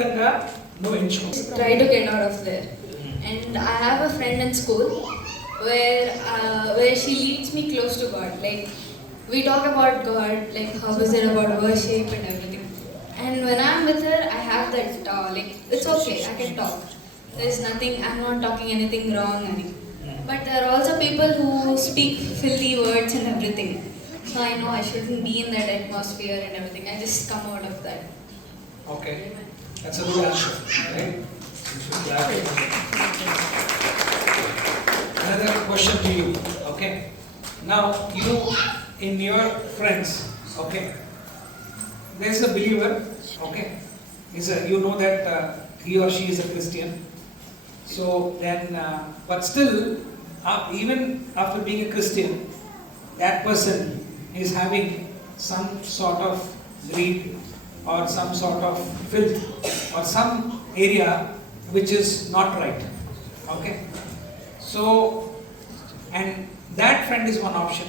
Try to get out of there. And I have a friend in school where she leads me close to God. Like we talk about God, like how is it about worship and everything. And when I'm with her, I have that like it's okay, I can talk. There's nothing. I'm not talking anything wrong. But there are also people who speak filthy words and everything. So I know I shouldn't be in that atmosphere and everything. I just come out of that. Okay, that's a good answer, right? You should clap. Another question to you, okay? Now, you, in your friends, okay, there's a believer, okay? You know that he or she is a Christian. So then, but still, even after being a Christian, that person is having some sort of greed or some sort of filth or some area which is not right. Okay? So, and that friend is one option.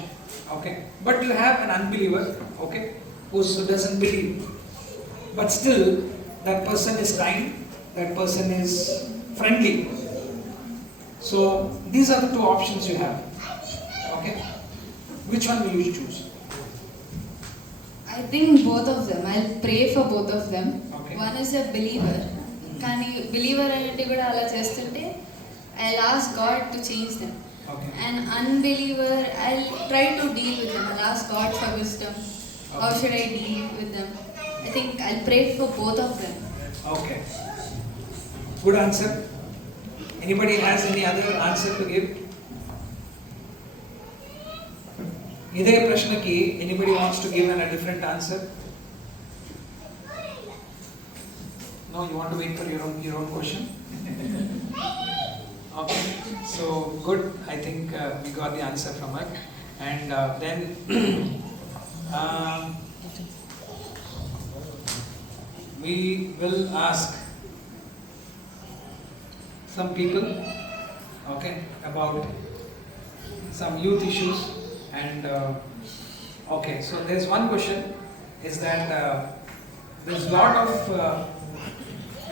Okay? But you have an unbeliever, okay, who doesn't believe. But still, that person is kind, that person is friendly. So, these are the two options you have. Okay? Which one will you choose? I think both of them. I'll pray for both of them. Okay. One is a believer. కానీ believer అనేది కూడా అలా చేస్తుంటే I'll ask God to change them. Okay. And unbeliever, I'll try to deal with them. I'll ask God for wisdom. Okay. How should I deal with them? I think I'll pray for both of them. Okay. Good answer. Anybody has any other answer to give? ఇదే ప్రశ్నకి anybody wants to give a different answer? No, you want to wait for your own question? Okay, so good. I think we got the answer from her. And then we will ask some people, okay, about some youth issues. And okay, so there's one question, is that there's a lot of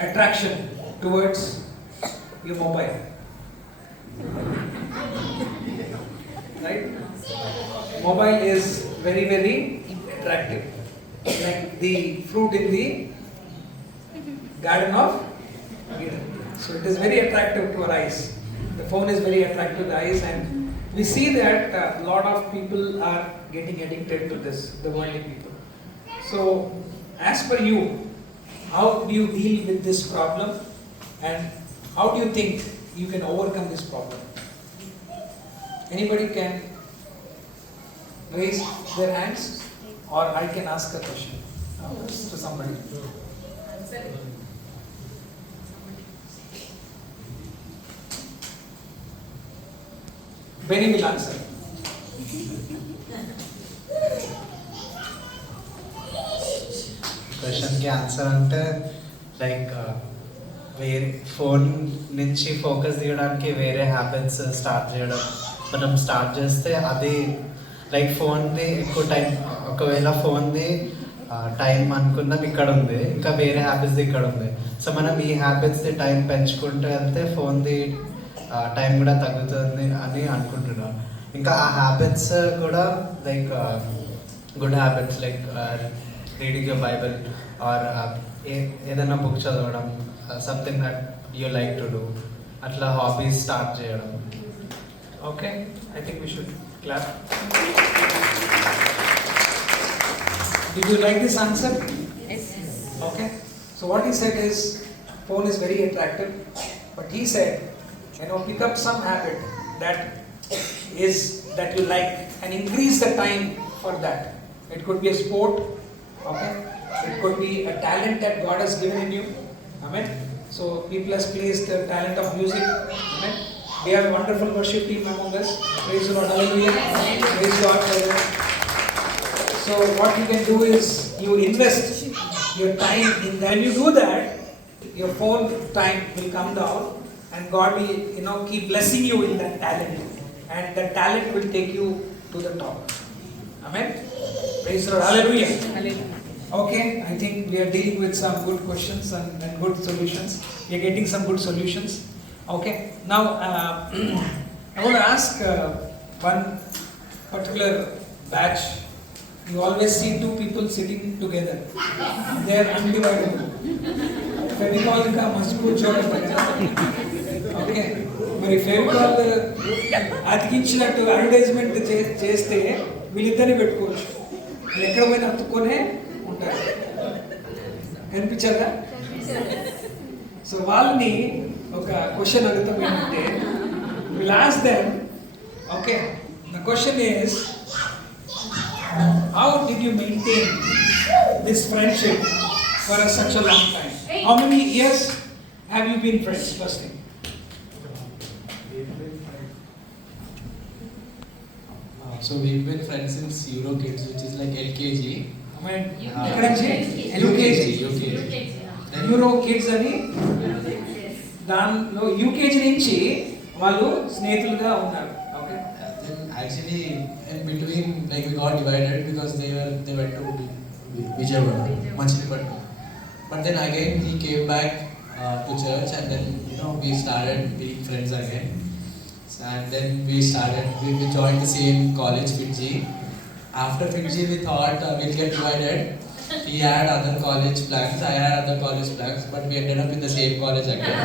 attraction towards your mobile, right? Mobile is very, very attractive, like the fruit in the garden of Eden. So it is very attractive to our eyes. The phone is very attractive to the eyes, and we see that a lot of people are getting addicted to this, the worldly people. So, as per you, how do you deal with this problem, and how do you think you can overcome this problem? Anybody can raise their hands, or I can ask a question to somebody. Benny will answer. క్వశ్చన్కి answer అంటే like వేరే phone నుంచి focus తీయడానికి వేరే habits start చేయడం మనం start చేస్తే అది లైక్ ఫోన్ది ఎక్కువ టైం, ఒకవేళ ఫోన్ది టైం అనుకుందాం ఇక్కడ ఉంది, ఇంకా వేరే హ్యాబిట్స్ది ఇక్కడ ఉంది. సో మనం ఈ హ్యాబిట్స్ది టైం పెంచుకుంటూ వెళ్తే ఫోన్ది టైం కూడా తగ్గుతుంది అని అనుకుంటున్నాను. ఇంకా ఆ హ్యాబిట్స్ కూడా like good habits, like reading your Bible or ఏదైనా బుక్ చదవడం, something that you like to do, అట్లా హాబీస్ స్టార్ట్ చేయడం. Okay, I think we should clap. Did you like this answer? Yes. Okay. So what he said is, phone is very attractive, but he said, pick up some habit that you like and increase the time for that. It could be a sport, okay? It could be a talent that God has given in you. Amen. So people has placed the talent of music. Amen. We have a wonderful worship team among us. Praise the Lord. Hallelujah. Praise God for them. So what you can do is you invest your time in that. When you do that, your phone time will come down, and God will keep blessing you in that talent, and that talent will take you to the top. Amen. Praise the Lord. Hallelujah. Hallelujah. Okay, I think we are dealing with some good questions and good solutions. We are getting some good solutions. Okay, now I want to ask one particular batch. You always see two people sitting together. They are undividable. Fevicol ఇంకా must కూర్చోవాలి. Okay, మరి Fevicol అతికించినట్టు advertisement చేస్తే వీళ్ళిద్దరిని పెట్టుకోవచ్చు. వాళ్ళు ఎక్కడ పోయినా అతుక్కొనే ఉంటారు. కనిపించారా? సో వాళ్ళని ఒక క్వశ్చన్ అడుగుతాం ఏంటంటే, will ask them. Okay, the question is, how did you maintain this friendship for such a long time? How many years have you been friends? First thing. So we've been friends since Euro Kids, which is like LKG. ఎక్కడ నుంచి? UKG. Euro kids అని దానిలో UKG నుంచి వాళ్ళు స్నేహితులుగా ఉన్నారు. Okay, Then actually in between, like we got divided because they went to Vijayawada, Machilipatnam. But then again he came back to church, and then we started being friends again. And then we joined the same college, FITG. After FITG we thought we'll get divided. He had other college plans, I had other college plans, but we ended up in the same college again.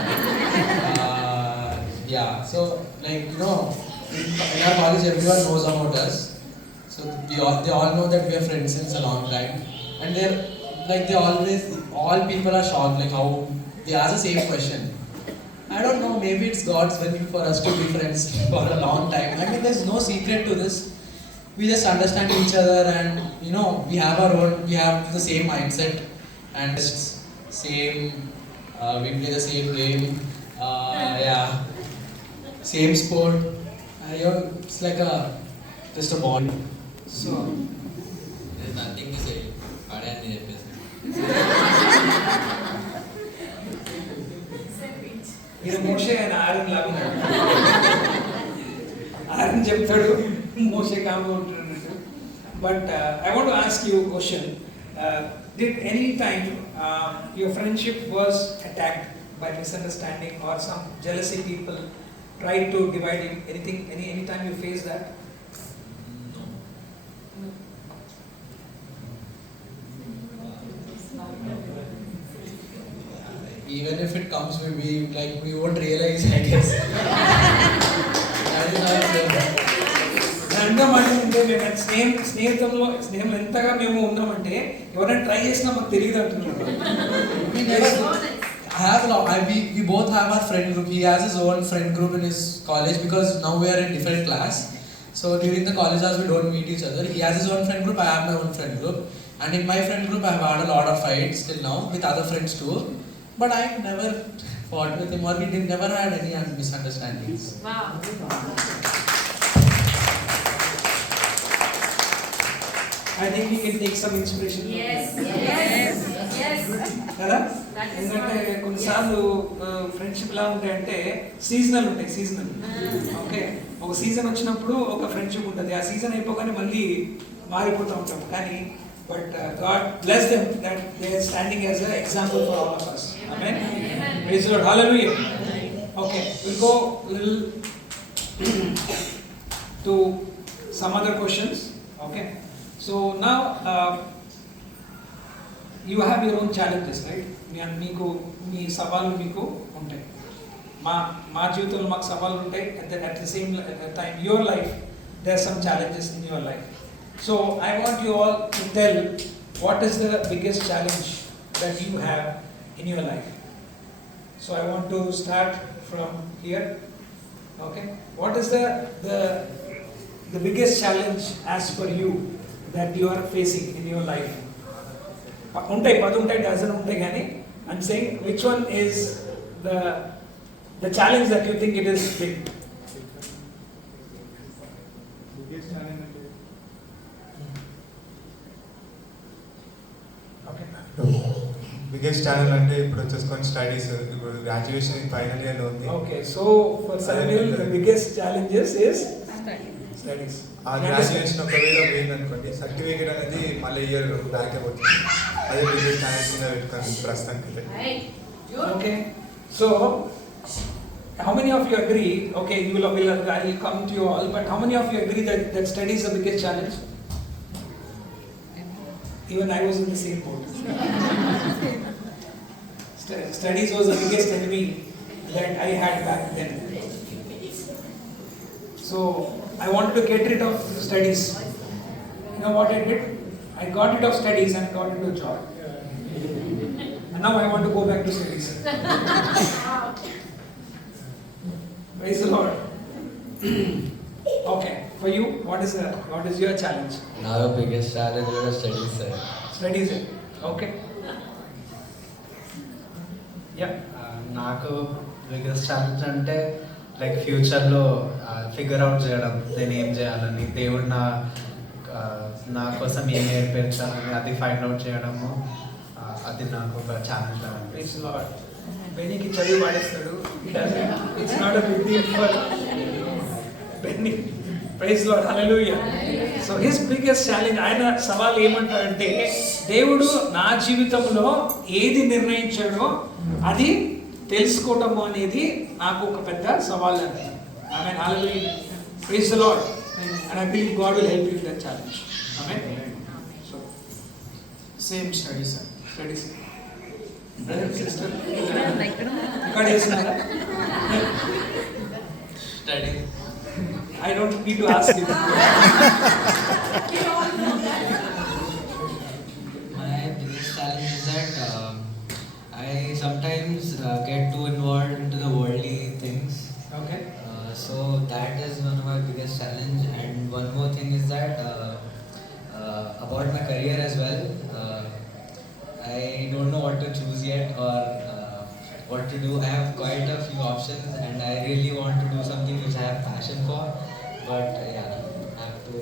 Yeah, so like in our college everyone knows about us. So they all know that we are friends since a long time. And all people are shocked like how they ask the same question. I don't know, maybe it's God's will for us to be friends for a long time. I mean, there's no secret to this. We just understand each other, and we have the same mindset, and we play the same game. Yeah, same sport. It's like just a bond. So There's nothing to say. Pade అని చెప్పేసి. ఈయన మోషే ఆయన Aaron లాగా ఉన్నాడు. Aaron చెప్తాడు, మోషే కామ్గా ఉంటాడు అన్నట్టు. But I want to ask you question. Did any time your friendship was attacked by misunderstanding or some jealousy people tried to divide you? Any time you face that? Even if it comes, we won't realize, I guess. That is how it's going. అంతా అంటే మేము స్నేహంలో ఎంతగా మేము ఉన్నామంటే ఎవరైనా try చేసినా మాకు తెలియదు అంటున్నారు. We both have our friend group. He has his own friend group in his college because now we are in different class. So during the college hours we don't meet each other. He has his own friend group, I have my own friend group. And in my friend group I have had a lot of fights till now with other friends too. But I never fought with him, or we never had any misunderstandings. Wow. I think we can take some inspiration. Yes. కదా? That is ఎందుకంటే right. కొన్నిసార్లు friendship ఎలా ఉంటాయంటే seasonal ఉంటాయి. Seasonal okay, ఒక season వచ్చినప్పుడు ఒక friendship ఉంటుంది, ఆ సీజన్ అయిపోగానే మళ్ళీ మారిపోతూ ఉంటాం. కానీ but God bless them that they are standing as a example for all of us. Amen. Praise the lord. Hallelujah. Okay, will go little to some other questions. Okay, so now you have your own challenges, right? మీకు మీ సవాళ్ళు మీకు ఉంటాయి. మా జీవితంలో మాకు సవాళ్ళు ఉంటాయి. At the same time your life there are some challenges in your life. So I want you all to tell what is the biggest challenge that you have in your life. So I want to start from here. Okay, what is the biggest challenge as per you that you are facing in your life? ఉంటాయి, 10 ఉంటాయి, dozen ఉంటాయి, కానీ I'm saying which one is the challenge that you think it is big? Biggest channel అంటే ఇప్పుడు వచ్చేసుకొని studies, ఇప్పుడు graduation final year లో ఉంది. Okay, so for Samuel the biggest challenges is studies. ఆ గ్రాడ్యుయేషన్ ఒకవేళ పోయింది అనుకోండి, సర్టిఫికేట్ అనేది మళ్ళీ ఇయర్ బ్యాక్ అయిపోతుంది. అదే బిగ్గెస్ట్ ఛాలెంజ్ కింద పెట్టుకోండి ప్రస్తుతానికి. Okay. So, how many of you agree? Okay, I'll come to you all. But how many of you agree that study is the biggest challenge? Even I was in the same boat. Studies was the biggest enemy that I had back then. So I wanted to get rid of studies. You know what I did? I got rid of studies and got into a job. And now I want to go back to studies. Praise the Lord. Okay, for you, what is your challenge? Now the biggest challenge is studies, sir. Studies. Okay. Yeah. నాకు biggest challenge అంటే like ఫ్యూచర్లో figure out చేయడం, నేను ఏం చేయాలని, దేవుడు నా కోసం ఏం నేర్పించాలని అది ఫైండ్ అవుట్ చేయడము, అది నాకు ఒక ఛాలెంజ్ అనిపిస్తుంది. Praise the Lord. బెన్నీకి చదివి పాడేస్తాడు. It's not a big deal for Benny. Praise the Lord. Hallelujah. So his biggest challenge, ఆయన సవాల్ ఏమంటాడంటే, దేవుడు నా జీవితంలో ఏది నిర్ణయించాడో అది తెలుసుకోవటము అనేది నాకు ఒక పెద్ద సవాల్ అండి. Amen. Hallelujah. Praise the Lord. And I believe God will help you in that challenge. Amen. So Same study, sir. studies. Brother, sister. ఇక్కడ చేస్తున్నారా? Study. I don't need to ask you. My biggest challenge is that I sometimes get too involved into the worldly things. Okay. So that is one of my biggest challenge. And one more thing is that about my career as well. I don't know what to choose yet or what to do. I have quite a few options and I really want to do something which I have passion for. But yeah, I have to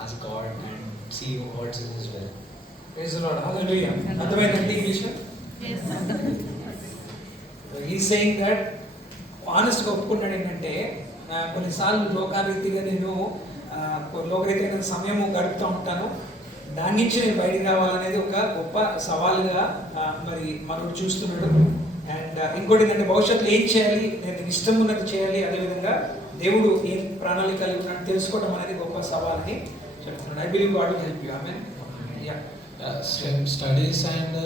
ask God and see what's in His will. Praise the Lord. Hallelujah. అర్థమైందండి English? He's saying that ఆనెస్ట్గా ఒప్పుకున్నాడు ఏంటంటే, కొన్నిసార్లు లోకారీతిగా నేను లోకరీతిగా సమయం గడుపుతూ ఉంటాను, దాని నుంచి నేను బయటికి రావాలనేది ఒక గొప్ప సవాలుగా మరి మనోడు చూస్తున్నాడు. అండ్ ఇంకోటి ఏంటంటే, భవిష్యత్తులో ఏం చేయాలి, నేను ఇష్టం ఉన్నది చేయాలి, అదేవిధంగా దేవుడు ఏం ప్రణాళిక కలిగి ఉన్నాడు తెలుసుకోవడం అనేది గొప్ప సవాల్ని చెప్తున్నాడు. I believe God will help you. Amen. Yeah. Studies and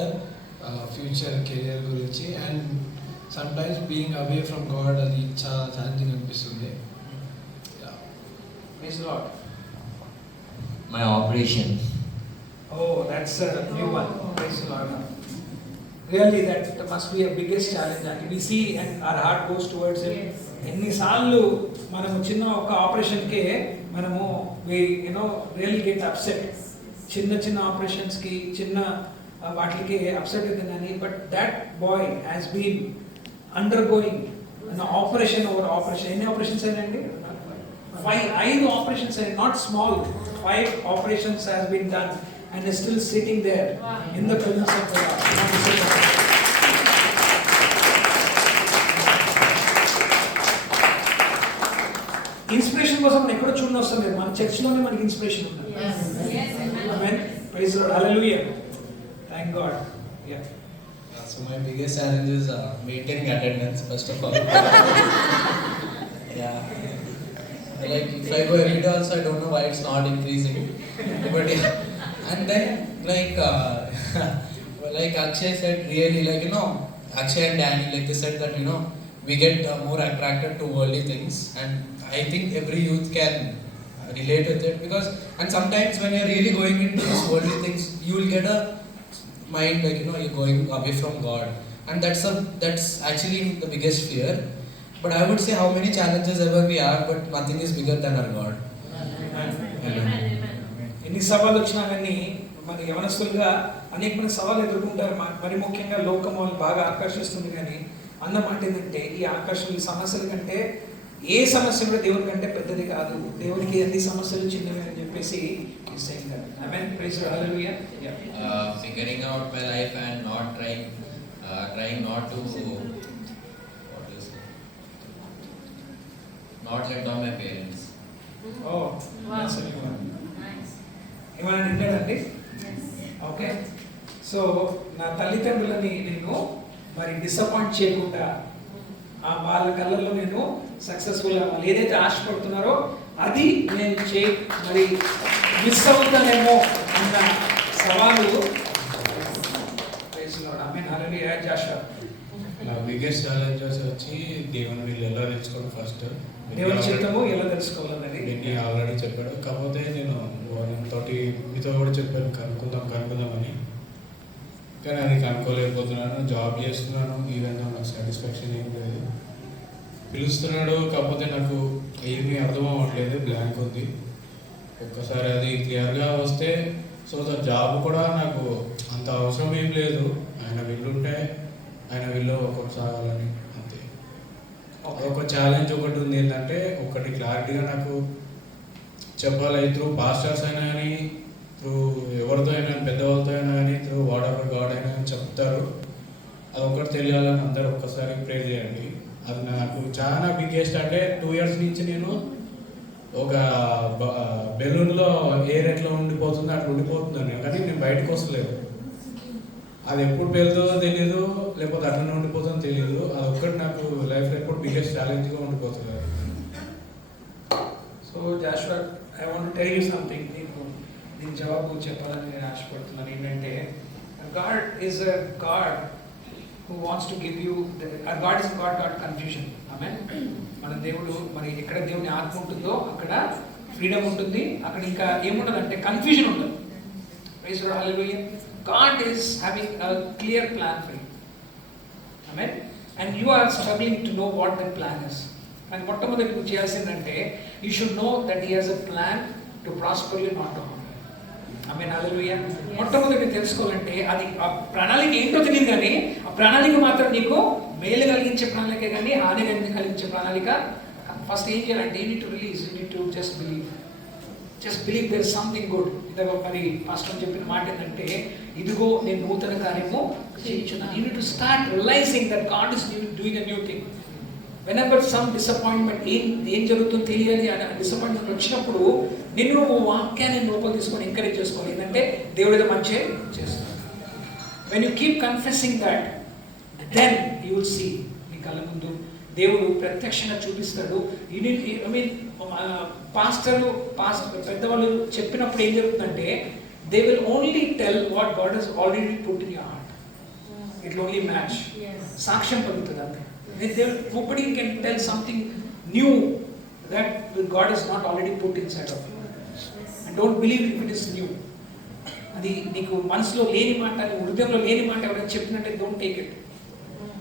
future career గురించి and sometimes being away from God అది చాలా ఛాలెంజింగ్ అనిపిస్తుంది. Praise the Lord. My operation. Oh, that's a new one. Praise the Lord. Really, that must be a biggest challenge. And we see and our heart goes towards it. ఎన్నిసార్లు మనము చిన్న ఒక ఆపరేషన్కే మనము really get upset. చిన్న ఆపరేషన్స్కి చిన్న వాటికి upset అవుతుందని. But that boy has been undergoing operation over operation. ఎన్ని ఆపరేషన్స్ అయినండి? 5 operations, not small. 5 operations has been done and is still sitting there in the presence of the Lord. Inspiration కోసం మనం ఎక్కడో చూడని అవసరం లేదు, మన చర్చ్లోనే మనకి ఇన్స్పిరేషన్ ఉంటుంది. Amen. Praise the lord. Hallelujah. Thank God. Yeah. So my biggest challenge is maintaining attendance first of all. Yeah. Like if I go every day also, I don't know why it's not increasing. But yeah. And then like like Akshay said, really like Akshay and Danny, like they said that we get more attracted to worldly things, and I think every youth can relate with it because and sometimes when you're really going into these worldly things, you will get a mind like you're going away from God, and that's actually the biggest fear. But I would say how many challenges ever we are, but nothing is bigger than our God. ఎన్ని సవాళ్ళు వచ్చినా కానీ మన యవనస్తులుగా అనేకమైన సవాళ్ళు ఎదుర్కొంటారు. మరి ముఖ్యంగా లోకం వాళ్ళు బాగా ఆకర్షిస్తుంది. కానీ అన్నమాట ఏంటంటే, ఈ ఆకర్షణ సమస్యల కంటే ఏ సమస్య కూడా దేవుని కంటే పెద్దది కాదు. దేవునికి అన్ని సమస్యలు చిన్నవి అని చెప్పేసి Figuring out my life and not trying not to not let down my parents. Oh, wow. That's a new one. Nice. ఏమైనా విన్నాడండి? ఓకే. సో నా తల్లిదండ్రులని నేను మరి డిసప్పాయింట్ చేయకుండా వాళ్ళ కళ్ళల్లో నేను సక్సెస్ఫుల్ అవ్వాలి, ఏదైతే ఆశపడుతున్నారో అది నేను మరి మిస్ అవుతానేమో అన్న సవాలు. నా బిగ్గెస్ట్ ఛాలెంజెస్ వచ్చి దేవుని వీళ్ళు ఎలా తెలుసుకోవడం ఫస్ట్. దేవుని చిత్తము ఎలా తెలుసుకోవాలన్నది దీన్ని ఆల్రెడీ చెప్పాడు. కాకపోతే నేను తోటి మీతో కూడా చెప్పాను కనుక్కుందామని, కానీ అది కనుక్కోలేకపోతున్నాను. జాబ్ చేస్తున్నాను, ఈవెన్ నాకు సాటిస్ఫాక్షన్ ఏం లేదు. పిలుస్తున్నాడు, కాకపోతే నాకు ఏమీ అర్థం అవ్వట్లేదు, బ్లాంక్ ఉంది. ఒక్కసారి అది క్లియర్గా వస్తే సో జాబ్ కూడా నాకు అంత అవసరం ఏం లేదు. ఆయన వీళ్ళుంటే ఆయన వీళ్ళు కొనసాగాలని అంతే. ఒక ఛాలెంజ్ ఒకటి ఉంది ఏంటంటే, ఒకటి క్లారిటీగా నాకు చెప్పాలి, త్రూ పాస్టర్స్ అయినా కానీ, త్రూ ఎవరితో అయినా, పెద్దవాళ్ళతో అయినా కానీ, త్రూ వాట్ ఎవర్ గాడ్ అయినా కానీ చెప్తారు. అది ఒకటి తెలియాలని అందరూ ఒక్కసారి ప్రే చేయండి. అది నాకు చాలా బిగ్గెస్ట్. అంటే 2 years నుంచి నేను ఒక బెలూన్లో ఎయిర్ ఎట్లా ఉండిపోతుందో అట్లా ఉండిపోతున్నాను, కానీ నేను బయటకు వస్తలేదు. అది ఎప్పుడు వెళ్తుందో తెలియదు, లేకపోతే అట్లనే ఉండిపోతుందో తెలియదు. అది ఒక్కటి నాకు లైఫ్లో ఎప్పుడు బిగ్గెస్ట్ ఛాలెంజ్గా ఉండిపోతుంది. So Joshua, I want tell you something. దీని జవాబు చెప్పాలని నేను ఆశపడుతున్నాను. ఏంటంటే, God is a God who wants to give you our God is God, not confusion. Amen. మన దేవుడు మరి ఎక్కడ దేవుని ఆత్మ ఉంటుందో అక్కడ ఫ్రీడమ్ ఉంటుంది, అక్కడ ఇంకా ఏముండదంటే కన్ఫ్యూజన్ ఉండదు. Praise the lord, hallelujah. God is having a clear plan for you. Amen. And you are struggling to know what that plan is. And మొట్టమొదటి నువ్వు చేయాల్సిందంటే, you should know that he has a plan to prosper you, not to harm. ఆమేన్, హల్లెలూయా. మొట్టమొదటి తెలుసుకోవాలంటే అది ఆ ప్రణాళిక ఏంటో తెలియదు, కానీ ఆ ప్రణాళిక మాత్రం నీకు మేలు కలిగించే ప్రణాళిక కానీ హాని కలిగించే ప్రణాళిక. ఫస్ట్ ఏం చేయాలంటే, you need to release, you need to just believe there is something good. ఇదిగో మరి పాస్టర్ చెప్పిన మాట ఏంటంటే, ఇదిగో నేను నూతన కార్యము చేయించున్నాను. You need to start realising that God is doing a new thing. Whenever some disappointment, ఏం జరుగుతుందో తెలియాలి అని డిసప్పాయింట్మెంట్ వచ్చినప్పుడు నిన్ను వాక్యాన్ని లోపల తీసుకొని ఎంకరేజ్ చేసుకోవాలి. ఏంటంటే దేవుడు ఏదో మంచి చేస్తాడు. When you keep confessing that, then you will see, మీ కళ్ళ ముందు దేవుడు ప్రత్యక్షంగా చూపిస్తాడు. ఐ మీన్ పాస్టర్ పెద్దవాళ్ళు చెప్పినప్పుడు ఏం జరుగుతుందంటే, they will only tell what God has already put in your heart. It will only match. సాక్ష్యం పలుకుతుంది అంతే. Nobody can tell something new that God has not already put inside of you. And don't believe if it is new. అది నీకు మనసులో లేని మాట, నీ హృదయంలో లేని మాట ఎవరైనా చెప్పినట్టే డోంట్ టేక్ ఇట్.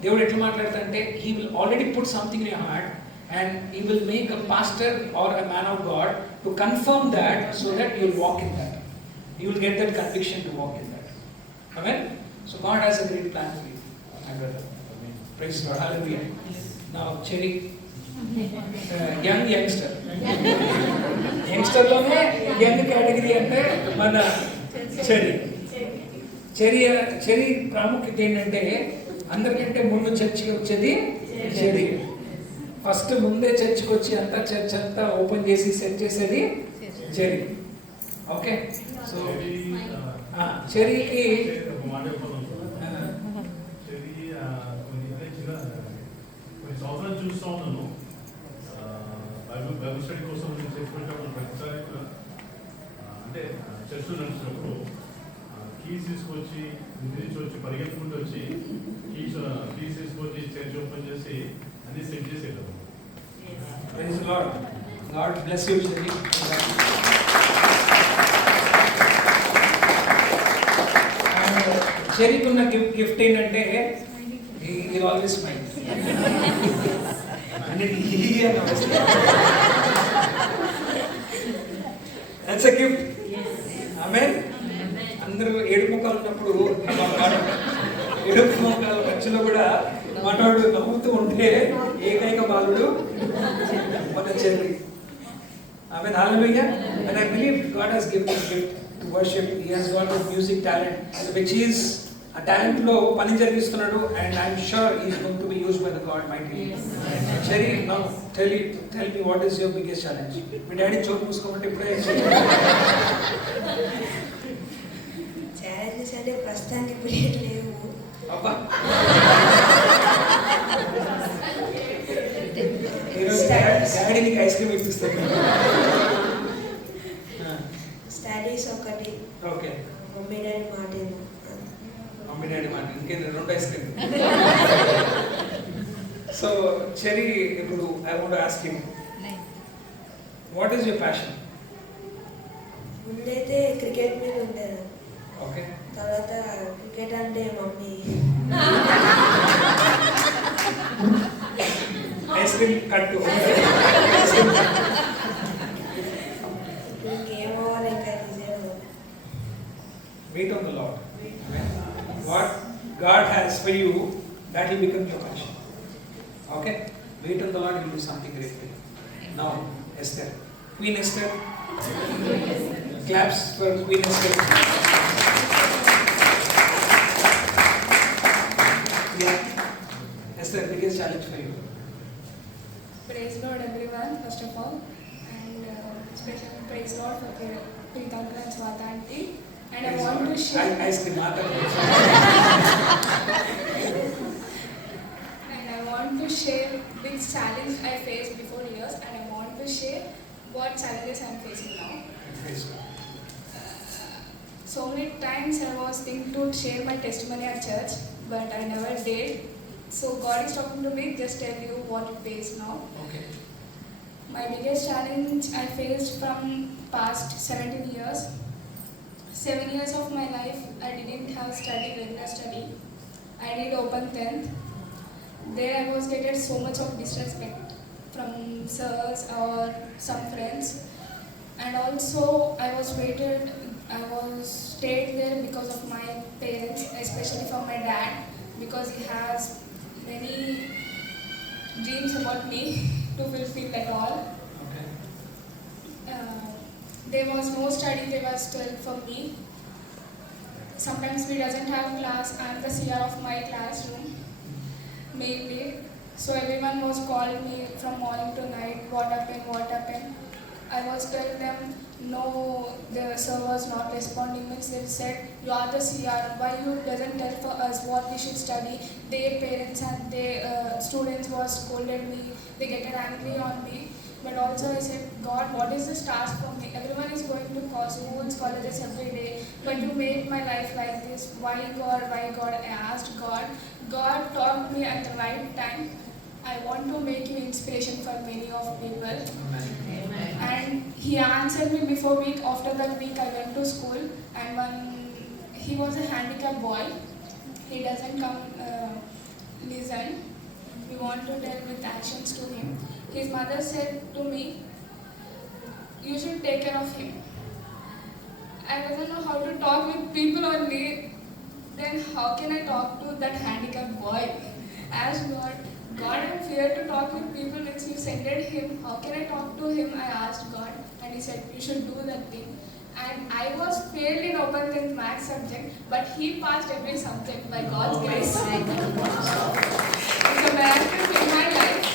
దేవుడు ఎట్లా మాట్లాడతాడంటే, he will already put something in your heart and he will make a pastor or a man of God to confirm that, so that you will walk in that. You will get that conviction to walk in that. Amen. So God has a great plan for you, my brother. Praise God, hallelujah. Now Cherry, youngster. యంగ్స్టర్లోనే young category అంటే మన cherry ప్రాముఖ్యత ఏంటంటే, అందరికంటే ముందు చర్చికి వచ్చేది cherry. First ముందే చర్చికి వచ్చి అంతా చర్చ్ అంతా ఓపెన్ చేసి సెట్ చేసేది చెరీ. ఓకే, సో చెరీకి సంవత్సరం చూస్తూ ఉన్నాను. బైబుల్ స్టడీ కోసం నేను చేసుకునేటప్పుడు ప్రతిసారి అంటే చర్చ్ నడిచినప్పుడు కీస్ తీసుకొచ్చి ఇంటి నుంచి వచ్చి పరిగెత్తుకుంటూ వచ్చి కీస్ తీసుకొచ్చి చర్చ్ ఓపెన్ చేసి అన్ని సెట్ చేసేటప్పుడు. Praise the Lord. God bless you, Jerry. చెరీకి ఉన్న గిఫ్ట్ ఏంటంటే, he always smiles. And that's a gift. Amen. అందరూ ఏడుపు ముఖాలు ఉన్నప్పుడు, ఏడుపు ముఖాల ఖర్చులో కూడా మనోడు నవ్వుతూ ఉంటే ఏకైక బాలుడు మన cherry. Amen. Hallelujah. And I believe God has given him a gift to worship. He has got a music talent, which is a talent లో పని జరిగిస్తున్నాడు, and I'm sure he is going to be used by the God mightily. Cherry, now tell me what is your biggest challenge? Me daddy చోటు మూసుకోమంటే ఇప్పుడే challenges అంటే ప్రస్తుతానికి ఇప్పుడు లేవు. అబ్బా daddy నీకు ఐస్ క్రీమ్ ఇప్పిస్తాను. స్టడీస్ ఒకటి, ఓకే, మమ్మీ డాడీ మాట ఏమో. మమ్మీ డాడీ మాట ఇంకేంటి 2 ఐస్ క్రీమ్. సో చెరీ, ఇప్పుడు I want to ask you, what is your passion? ముందైతే క్రికెట్ మీద ఉండేది, ఓకే, తర్వాత క్రికెట్ అంటే మమ్మీ. ఐస్ క్రీమ్ కట్టు. ఇంకేం అవ్వాలి, ఇంకా నిజం Wait on the Lord. What God has for you, that will become your passion. Okay? Wait on the Lord, He will do something great for you. Now, Esther. Queen Esther. Claps for Queen Esther. Yeah. Esther, biggest challenge for you. Praise Lord everyone, first of all, and special praise Lord for Preet uncle and Swata auntie. And I want to share. Ice cream, And I want to share which challenge I faced before years, and I want to share what challenges I am facing now. So many times I was thinking to share my testimony at church, but I never did. So God is talking to me, just tell you what you face now. Okay. My biggest challenge I faced from past 17 years. 7 years of my life I didn't have regular study. I did open 10th. There I was getting so much of disrespect from sirs or some friends. And also I was stayed there because of my parents, especially for my dad, because he has many dreams about me to fulfill at all. Okay. There was no study, there was still for me. Sometimes we doesn't have class, I am the CR of my classroom, mainly. So everyone was calling me from morning to night, what happened. I was telling them, no, the sir was not responding. Means they said, you are the CR, why you doesn't tell for us what we should study? Their parents and their students was scolded me, they get angry on me. But also I said, God, what is this task for me? Everyone is going to schools, colleges every day, but you made my life like this. Why God? I asked God. God taught me at the right time. I want to make you inspiration for many of people. Amen. And He answered me before week. After that week I went to school, and when he was a handicapped boy, he doesn't come listen. We want to tell with actions to him. His mother said to me, you should take care of him. I doesn't know how to talk with people only. Then how can I talk to that handicapped boy? Ask God, I'm feared to talk with people. Means you sent him. How can I talk to him? I asked God, and He said, you should do that thing. And I was failed in open 10th maths subject, but he passed every subject by God's grace. It's a miracle in my life.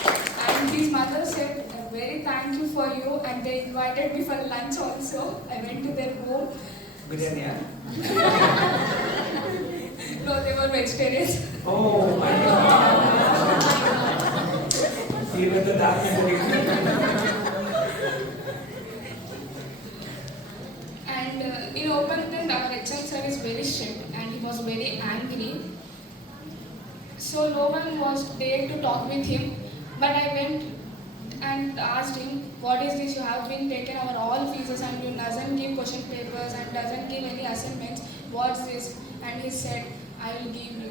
And his mother said, very thank you for you, and they invited me for lunch also. I went to their home. Biryani, No, they were vegetarians. Oh my God. Even the dark And in open tent, our HM sir is very strict, and he was very angry. So no one was there to talk with him. But I went and asked him, what is this? You have been taken our all fees and you doesn't give question papers and doesn't give any assignments. What's this? And he said, I will give you.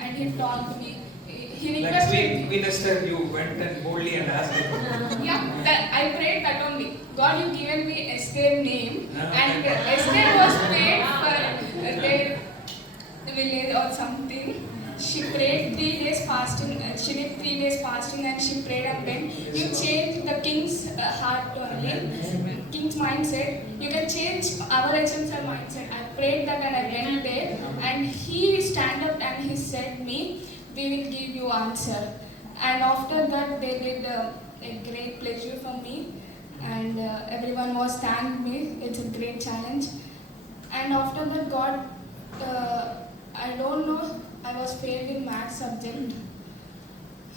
And he talked to me. He Like requested me. Queen Esther, you went and boldly and asked him. Yeah, I prayed that only. God, you given me Esther name, and Esther was paid for their village or something. She prayed 3 days fasting. She did 3 days fasting, and she prayed and then you changed the king's heart only. King's mindset. You can change our HM's mindset. I prayed that and I went there, and he stand up and he said me, we will give you answer. And after that they did a great pleasure for me, and everyone was thanked me. It's a great challenge. And after that God I don't know, I was failed in math subject.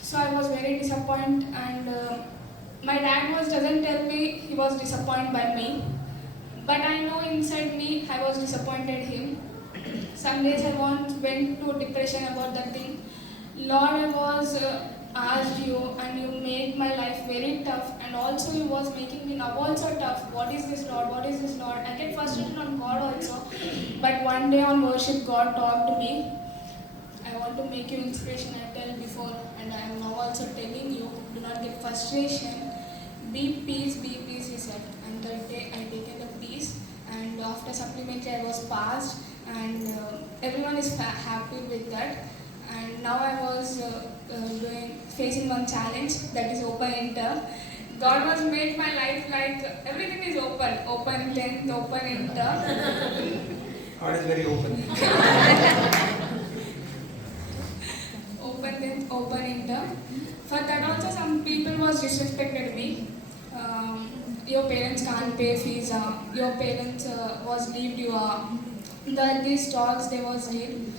So I was very disappointed, and my dad doesn't tell me he was disappointed by me. But I know inside me I was disappointed him. Some days I went to depression about that thing. Lord, I was asked you, and you made my life very tough, and also you was making me now also tough. What is this, Lord? What is this, Lord? I get frustrated on God also. But one day on worship, God talked to me. I want to make you inspiration, I tell before, and I am now also telling you, do not get frustration. Be peace, he said. And that day I taken the peace, and after supplementary I was passed, and everyone is happy with that. And now I was facing one challenge, that is open inter. God has made my life like everything is open 10th, open inter. God is very open. Open 10th, open inter. For that also some people was disrespected me. Your parents can't pay fees. Your parents was leaved you. That these talks they was leave.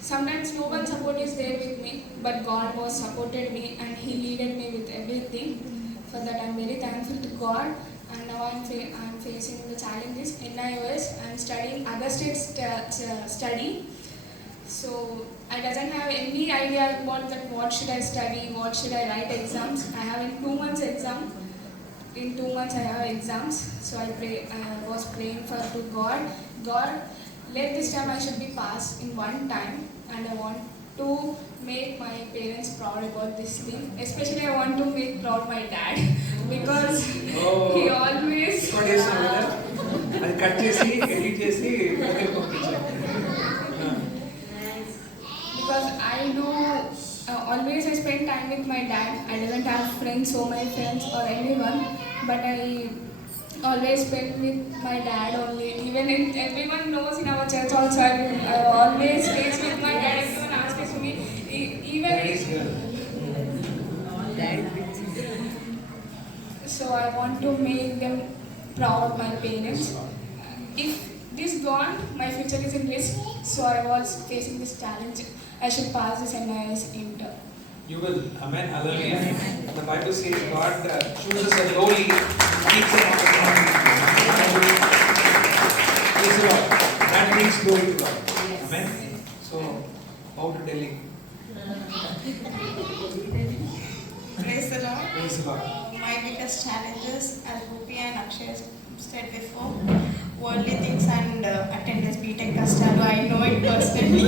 Sometimes no one support is there with me, but God was supported me and He leaded me with everything. For that I'm very thankful to God. And now I'm facing the challenges in NIOS. I'm studying other states study. So I doesn't have any idea about that. What should I study? What should I write exams? I have in 2 months exam. In 2 months I have exams. So I was praying to God. God, let this time I should be passed in one time, and I want to make my parents proud about this thing. Especially I want to make proud my dad because he always. అది cut చేసి edit చేసి Because I do always I spend time with my dad. I don't have friends, so many friends or anyone, but I always spend with my dad only. Even if everyone knows in our church also, I always stays with my dad. Everyone asks me, even if. So I want to make them proud, my parents. If this gone, my future is in risk. So I was facing this challenge. I should pass this NIS inter. You will. Amen. Hallelujah. The Bible says God chooses the lowly, keeps them on the ground. Praise the Lord. That brings glory to God. Amen. So, how to Delhi? Praise the Lord. Praise the Lord. My biggest challenges, as Gopi and Akshay said before, worldly things and attendance, BTech Kastalu. I know it personally.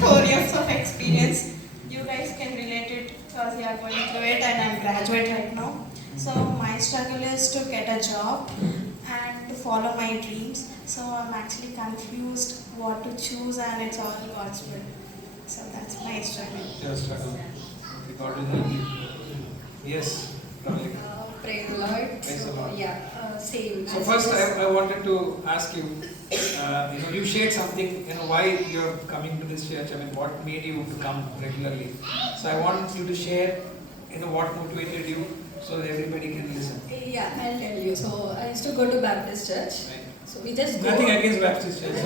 4 years of experience. You guys can relate it because you are going through it, and I'm graduate right now. So my struggle is to get a job and to follow my dreams. So I'm actually confused what to choose, and it's all God's will. So that's my struggle. Your struggle. God will help you. Yes. Praise the Lord. Praise the Lord. Same. So first, I wanted to ask you. You shared something. Why you're coming to this church. I mean, what made you to come regularly? So I want you to share. What motivated you, so that everybody can listen. Yeah, I'll tell you. So I used to go to Baptist church. Right. So we just go. Nothing against Baptist church.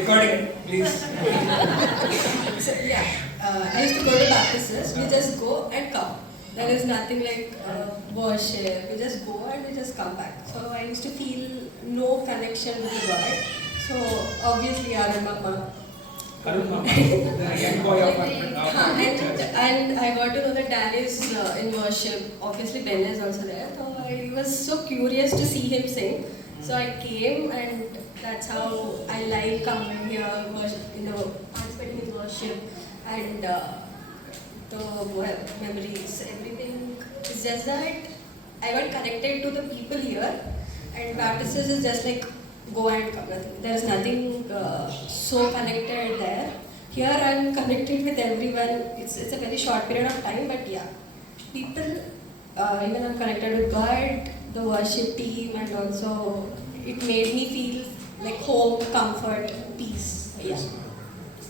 Recording, please. So I used to go to Baptist church. We just go and come. There is nothing like worship. We just go and we just come back. So I used to feel no connection with God. So obviously, Arun Mama. Arun Mama, the young boy of our church. And I got to know that Dan is in worship. Obviously, Ben is also there. So I was so curious to see him sing. So I came, and that's how I like coming here, worship, participating in worship, and the memories, everything. It's just that I got connected to the people here, and Baptist is just like go and come. There is nothing so connected there. Here I'm connected with everyone. It's a very short period of time, but people. Even I'm connected with God, the worship team, and also it made me feel like home, comfort, peace.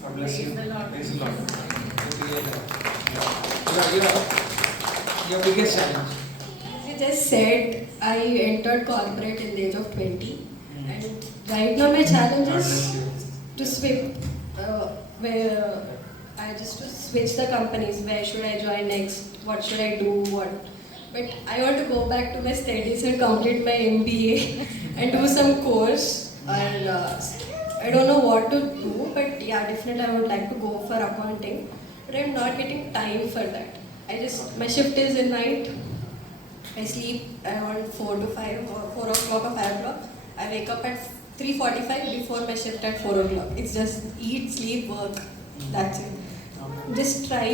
God bless you. Praise the Lord. Good to hear that. Your biggest challenge. As you just said, I entered corporate in the age of 20, and right now my challenge God is bless you. to switch, where I just to switch the companies. Where should I join next? What should I do? What? But I want to go back to my studies and complete my MBA and do some course. And I don't know what to do, but yeah, definitely I would like to go for accounting. But I'm not getting time for that. My shift is in night. I sleep around 4 to 5 or 4 o'clock or 5 o'clock. I wake up at 3:45 before my shift at 4 o'clock. It's just eat, sleep, work. That's it. Just try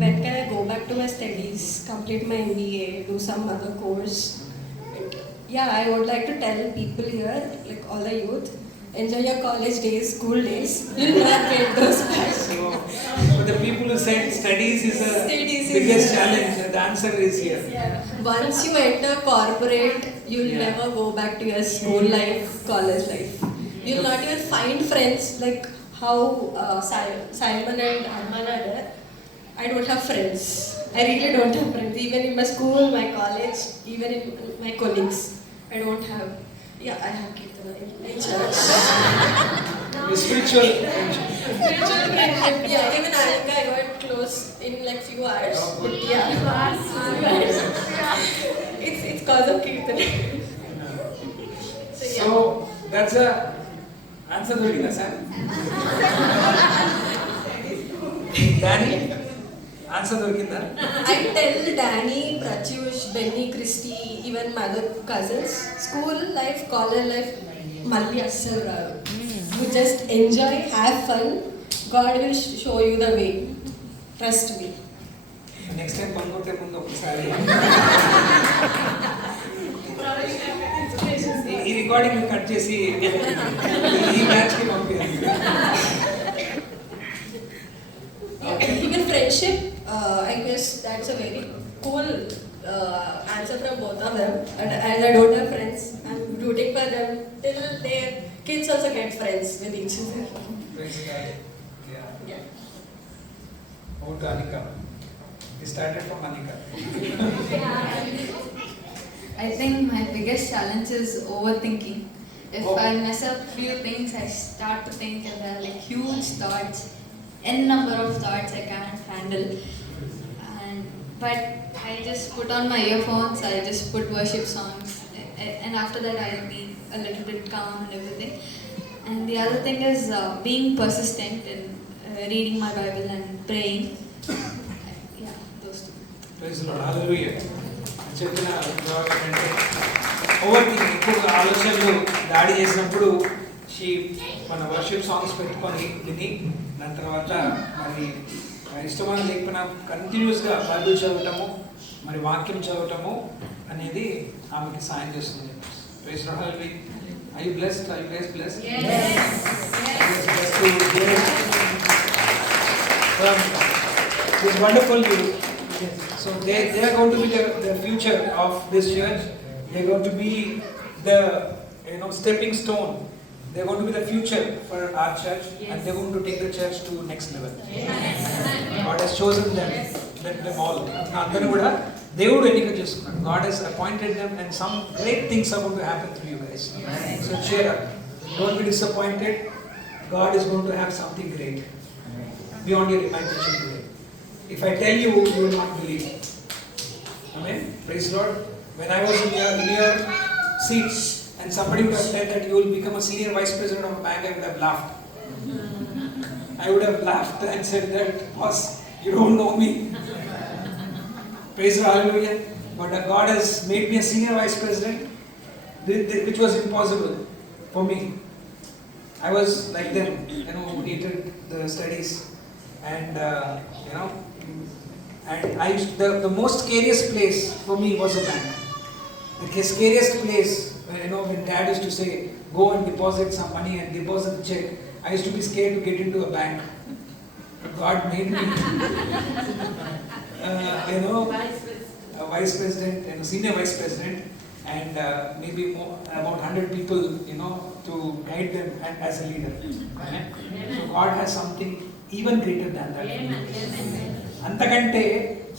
when can I go back to my studies, complete my MBA, do some other course. And yeah, I would like to tell people here, like all the youth, enjoy your college days, school days. You'll not get those back. So, for the people who said studies is the Studies is- biggest challenge, the answer is here. Yeah. Once you enter corporate, you'll Yeah. never go back to your school life, college life. You'll not even find friends like how Simon and Arman are there. I don't have friends. I really don't have friends. Even in my school, my college, even in my colleagues, I don't have. Yeah, I have Kirtana in church. The spiritual Spiritual friendship. Yeah, even Anika, I got close in like few hours. But yeah, it's cause of Kirtana. So yeah. So that's a answer దొరికిందా sir? Danny, answer దొరికిందా? I tell Danny, Pratyush, Benny, Christy, even my other cousins, school life, college life, Malli Assal Raru. You just enjoy, have fun. God will show you the way. Trust me. Next time పనుకుంటే ముందు ఒకసారి ఈ recording cut చేసి ఈ match కి పంపించాలి. Even friendship, I guess that's a very cool answer from both of them. And as I don't have friends, I'm rooting for them till their kids also get friends with each other. Yeah. Over to Anika. We started from Anika. I think my biggest challenge is overthinking. If Oh. I mess up few things, I start to think and there are like huge thoughts, n number of thoughts I can't handle. But I just put on my earphones, I just put worship songs, and after that I'll be a little bit calm and everything. And the other thing is being persistent in reading my Bible and praying. Yeah, those two. Praise the Lord. Hallelujah. చెప్పిన జవాబు ఏంటంటే over thinking, ఎక్కువగా ఆలోచనలు దాడి చేసినప్పుడు మన worship songs పెట్టుకొని విని దాని తర్వాత మరి ఇష్టమైన లేకపోయినా కంటిన్యూస్గా బైబిల్ చదవటము మరి వాక్యం చదవటము అనేది ఆమెకి సాయం చేస్తుంది. Praise Lord. Hallelujah. Are you blessed? Are you guys blessed? Yes. Blessed to hear it. It's wonderful. So they are going to be the future of this church. They are going to be the stepping stone. They are going to be the future for our church, and they are going to take the church to next level. God has chosen them. Let them all. అందరూ కూడా దేవుడు ఎన్నిక చేసుకున్నాడు. God has appointed them, and some great things are going to happen through you guys. So cheer up. Don't be disappointed. God is going to have something great beyond your imagination today. If I tell you, you will not believe. Amen. Praise Lord. When I was in your seats and somebody would have said that you will become a senior vice president of a bank, I would have laughed. I would have laughed and said that, boss, you don't know me. Praise the Hallelujah. But God has made me a senior vice president, which was impossible for me. I was like them, who hated the studies, and and I used the most scariest place for me was a bank. The scariest place, when Dad used to say, go and deposit some money and deposit the check, I used to be scared to get into a bank. But God made me, a vice president and a senior vice president, and maybe about 100 people, to guide them and as a leader. Amen. So God has something even greater than that. అంతకంటే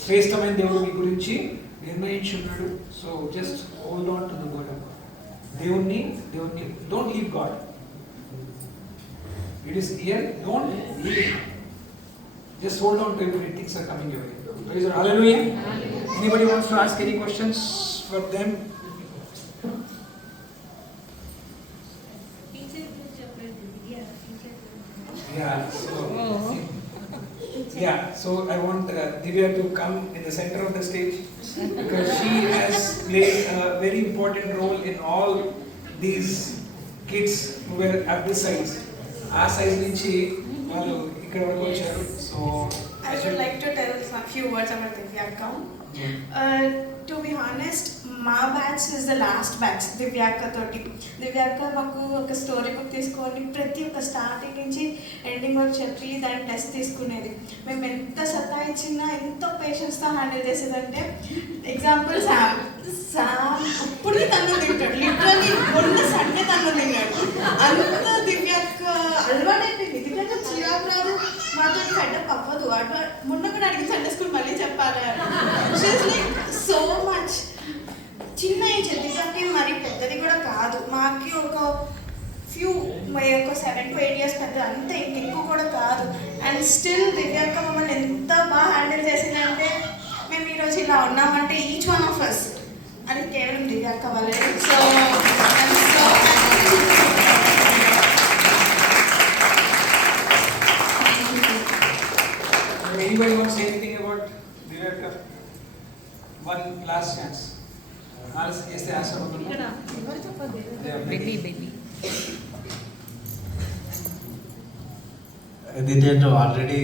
శ్రేష్టమైన దేవుడు మీ గురించి నిర్ణయించున్నాడు. So just hold on to the word of God. దేవుణ్ణి don't leave God. It is here. Don't leave it. Just hold on to it. Great things are coming your way. Praise the Lord. Hallelujah. Anybody wants to ask any questions for them? So I want Divya to come in the center of the stage because she has played a very important role in all these kids who were at this size. Our size nunchi vallu ikkada varaku vacharu. So I would like to tell a few words about Divyaka. To be honest, మా batch is the last batch Divyaka తోటి. దివ్యాక మాకు ఒక story book తీసుకొని ప్రతి ఒక్క starting నుంచి ending వరకు చెప్పి దాని టెస్ట్ తీసుకునేది. మేము ఎంత సతాయించినా ఎంతో పేషెన్స్తో హ్యాండిల్ చేసేదంటే ఎగ్జాంపుల్ శామ్ ఇప్పటికీ తను తింటాడు. లిటరల్లీ మొన్న సండే తను తిన్నాడు. అంత దివ్యాక అలవాటు అయిపోయింది. దివ్యాక చిరాకు రాదు, మాతో ఫెడ్అప్ అవ్వదు. మొన్న కూడా అడిగి సండే స్కూల్ మళ్ళీ చెప్పాలి. She is like so much. చిన్న ఏజ్ దివ్యాకి మరి పెద్దది కూడా కాదు. మాకి ఒక 7 to 8 years పెద్ద, అంతే ఇంకెక్కువ కూడా కాదు. అండ్ స్టిల్ దివ్యాక మమ్మల్ని ఎంత బాగా హ్యాండిల్ చేసిందంటే మేము ఈరోజు ఇలా ఉన్నామంటే ఈచ్ వన్ ఆఫ్ అస్ అది కేవలం దివ్యాక వల్లే. So anybody want to say anything about Divyaka? One last chance. Yes, they ask about baby. దీంట్లో ఆల్రెడీ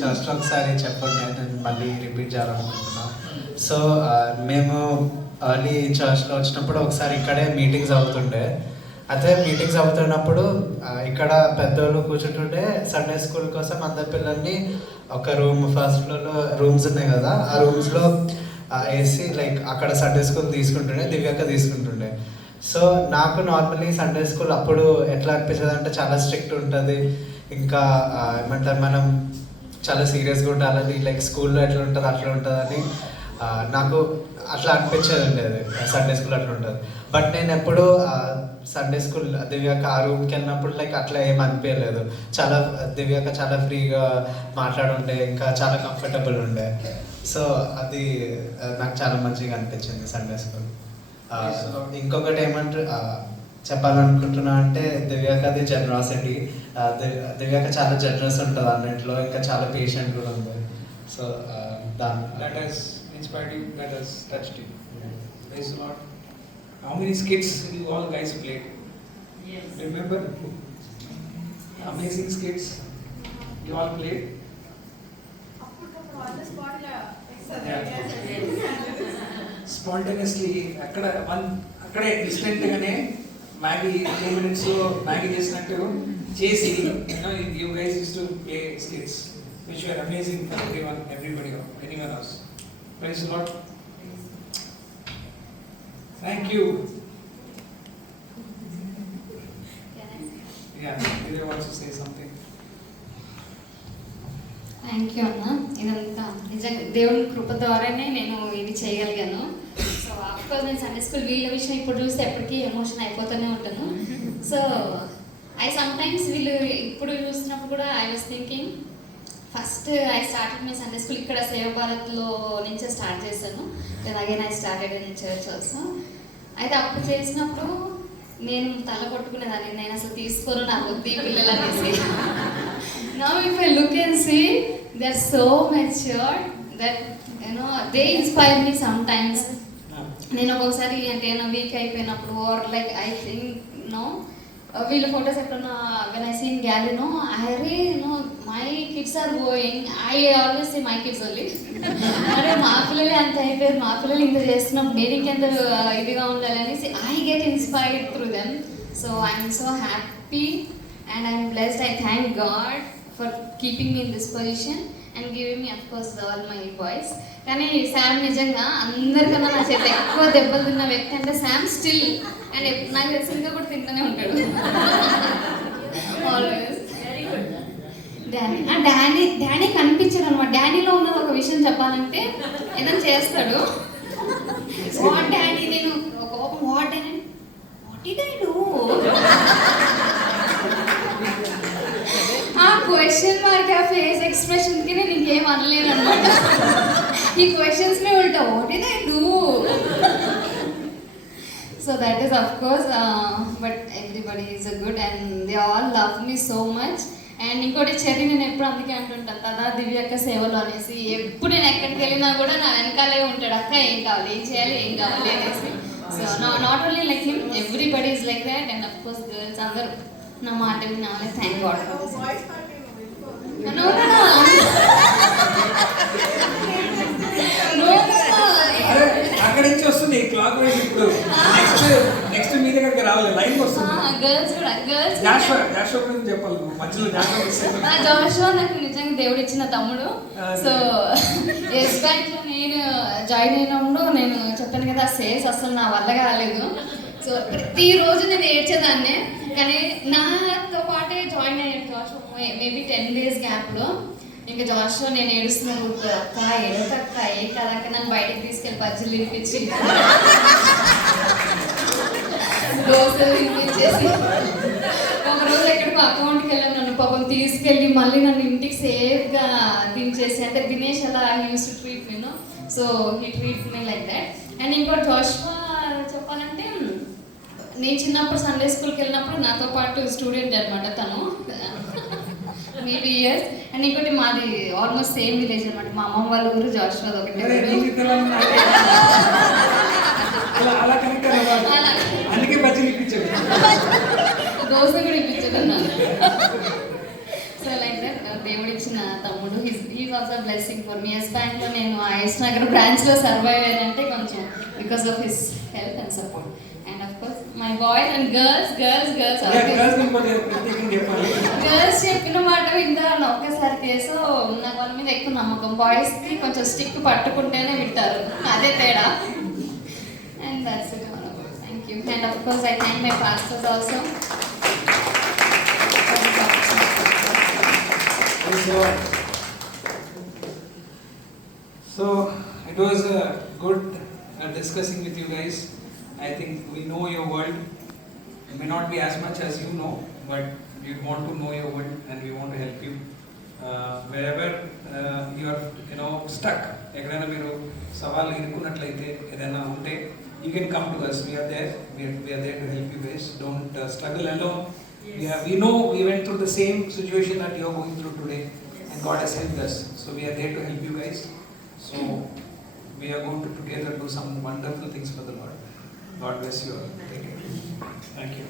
జస్ట్ ఒకసారి చెప్పండి, నేను మళ్ళీ రిపీట్ చేయాలనుకుంటున్నా. సో మేము ఎర్లీ చర్చ్లో వచ్చినప్పుడు ఒకసారి ఇక్కడే మీటింగ్స్ అవుతుండే. అయితే మీటింగ్స్ అవుతున్నప్పుడు ఇక్కడ పెద్దోళ్ళు కూర్చుంటుండే. సండే స్కూల్ కోసం అందరి పిల్లల్ని ఒక రూమ్, ఫస్ట్ ఫ్లోర్లో రూమ్స్ ఉన్నాయి కదా, ఆ రూమ్స్లో వేసి లైక్ అక్కడ సండే స్కూల్ తీసుకుంటుండే, దివ్యాక తీసుకుంటుండే. సో నాకు నార్మల్లీ సండే స్కూల్ అప్పుడు ఎట్లా అనిపించేది అంటే చాలా స్ట్రిక్ట్ ఉంటుంది, ఇంకా ఏమంటారు మనం చాలా సీరియస్గా ఉండాలని, లైక్ స్కూల్లో ఎట్లా ఉంటుంది అట్లా ఉంటుందని నాకు అట్లా అనిపించేది ఉండేది. సండే స్కూల్ అట్లా ఉంటుంది. బట్ నేను ఎప్పుడు సండే స్కూల్ దివ్యాక ఆ రూమ్కి వెళ్ళినప్పుడు లైక్ అట్లా ఏం అనిపించలేదు. చాలా దివ్యాక చాలా ఫ్రీగా మాట్లాడుండే, ఇంకా చాలా కంఫర్టబుల్ ఉండే. సో అది నాకు చాలా మంచిగా అనిపించింది సండే స్కూల్. ఇంకొకటి ఏమంటారు చెప్పాలనుకుంటున్నా అంటే దివ్యాక అది జనరాసిటీ. దివ్యాక చాలా జనరస్ ఉంటుంది అన్నింటిలో, ఇంకా చాలా పేషెంట్ కూడా ఉంది. So that has inspired you, that has touched you. Praise the Lord. How many skits you all guys played? Yes. Remember? Amazing skits you all played. Spontaneously అక్కడే ఇన్స్టెంట్ గానే Maggi 2 minutes లో Maggi చేసినట్టు చేసి you guys used to play skits which were amazing for everybody, anyone else. Praise the Lord. Thank you. Yeah, Divya wants to say something. Thank you అన్న. ఇదంతా నిజంగా దేవుని కృప ద్వారానే నేను ఇది చేయగలిగాను. సో ఆఫ్కోర్స్ నేను సండే స్కూల్ వీళ్ళ విషయం ఇప్పుడు చూస్తే ఎప్పటికీ ఎమోషన్ అయిపోతూనే ఉంటాను. సో సమ్టైమ్స్ వీళ్ళు ఇప్పుడు చూస్తున్నప్పుడు కూడా I was thinking, first I started my Sunday school ఇక్కడ సేవ భారత్లో నుంచే స్టార్ట్ చేశాను. Then again I started in church also. అయితే అప్పుడు చేసినప్పుడు నేను తల కొట్టుకునేదాన్ని, నేను అసలు తీసుకోను, నాకు వద్దు ఈ పిల్లలు అనేసి. Now if I look and see, they're so matured that they inspire me sometimes. నేను ఒక్కొక్కసారి అంటే వీక్ అయిపోయినప్పుడు ఆర్ లైక్ ఐ థింక్ వీళ్ళ ఫొటోస్ ఎక్కడున్నా వెన్ ఐ సీన్ గ్యాలరీ అరే my kids are going, I always see my kids only. అరే మా పిల్లలే అంత అయిపోయారు, మా పిల్లలు ఇంత చేస్తున్నప్పుడు నేను ఇంకెంత ఇదిగా ఉండాలి అనేసి I get inspired through them. So I'm so happy and I'm blessed. I thank God for keeping me in this position and giving me, of course, all my boys. కానీ శామ్ నిజంగా అందరికన్నా నా చేత ఎక్కువ దెబ్బలు తిన్న వ్యక్తి అంటే శామ్ స్టిల్. అండ్ నాకు తెలిసిందిగా కూడా తింటూనే ఉంటాడు ఆల్వేస్. డానీ కనిపించాడు అనమాట. డానీలో ఉన్న ఒక విషయం చెప్పాలంటే ఏదైనా చేస్తాడు. వాట్ డానీ, నేను కోపం what Danny, what did I do? Face ఎక్స్ప్రెషన్కి నేను ఇంకేం అనలేను అనమాట. ఈ క్వశ్చన్స్ని ఉల్టా what did I do. So that is of course, but everybody is a good and they all love me so much. And ఇంకోటి చెర్రీ నేను ఎప్పుడు అందుకే అంటుంటాను కదా దివ్య అక్క సేవలు అనేసి. ఎప్పుడు నేను ఎక్కడికి వెళ్ళినా కూడా నా వెనకాలే ఉంటాడు, అక్క ఏం కావాలి, ఏం చేయాలి, ఏం కావాలి అనేసి. So not only like him, everybody is like that. And of course girls అందరూ నా మాట వినాలి. Thank God. అక్కడి నుంచి వస్తుంది క్లాక్ వైజ్. ఇప్పుడు నెక్స్ట్ మీ దగ్గరికి రావాలి, లైన్ వస్తుంది. గర్ల్స్ కూడా గర్ల్స్ జాషువా గురించి చెప్పాలి, మధ్యలో జాషువా నాకు నిజంగా దేవుడు ఇచ్చిన తమ్ముడు. సో ఎస్ బ్యాంక్ లో నేను జాయిన్ అయినప్పుడు నేను చెప్పాను కదా సేల్స్ అసలు నా వల్ల కాలేదు. సో ప్రతిరోజు నేను ఏడ్చేదాన్ని. కానీ నాతో పాటే జాయిన్ అయ్యాడు జాషువా మేబీ 10 days గ్యాప్లో. ఇంకా జాషువా నేను ఏడుస్తున్నాను, అక్క ఏడొక్క ఏ కదక్క నన్ను బయటకు తీసుకెళ్ళి బజ్జీలు తినిపించి దోశలు తినిపించేసి ఒకరోజు ఎక్కడికో అకౌంట్కి వెళ్ళాను, నన్ను పాపం తీసుకెళ్ళి మళ్ళీ నన్ను ఇంటికి సేఫ్గా దించేసి. అంటే దినేష్ అలా use to treat me no, so he treat me like that. And ఇంకోటి జాషువా చెప్పాలంటే నేను చిన్నప్పుడు సండే స్కూల్కి వెళ్ళినప్పుడు నాతో పాటు స్టూడెంట్ అనమాట తను, మేబీ ఇయర్స్. అండ్ ఇంకోటి మాది ఆల్మోస్ట్ సేమ్ విలేజ్ అనమాట, మా అమ్మమ్మ వాళ్ళ ఊరు జాషువా ఒకటి. అందుకే బజ్జీలు ఇప్పించాడు, దోశ కూడా ఇప్పించుకున్నాను. సో లైక్ దట్ దేవుడు ఇచ్చిన తమ్ముడు, he was a blessing for me. Yes బ్యాంక్లో నేను ఐస్ నగర్ బ్రాంచ్లో సర్వైవ్ అయ్యానంటే కొంచెం because of his help and support. And of course my boys and girls చెప్పిన మాట వింటారు ఒకేసారి. సో నాకు వాళ్ళ మీద ఎక్కువ నమ్మకం. బాయ్స్కి కొంచెం స్టిక్ పట్టుకుంటేనే వింటారు, అదే తేడా. And that's it. Thank you. And of course I thank my pastors also. So it was good discussing with you guys. I think we know your world. It may not be as much as you know, but we want to know your world and we want to help you. Wherever you are, stuck, ఎక్కడైనా మీరు సవాళ్ళు ఇరుక్కున్నట్లయితే ఏదైనా ఉంటే you can come to us. We are there. We are there to help you guys. Don't struggle alone. We know we went through the same situation that you are going through today, and God has helped us. So we are there to help you guys. So we are going to together do some wonderful things for the Lord. God bless you all. Thank you.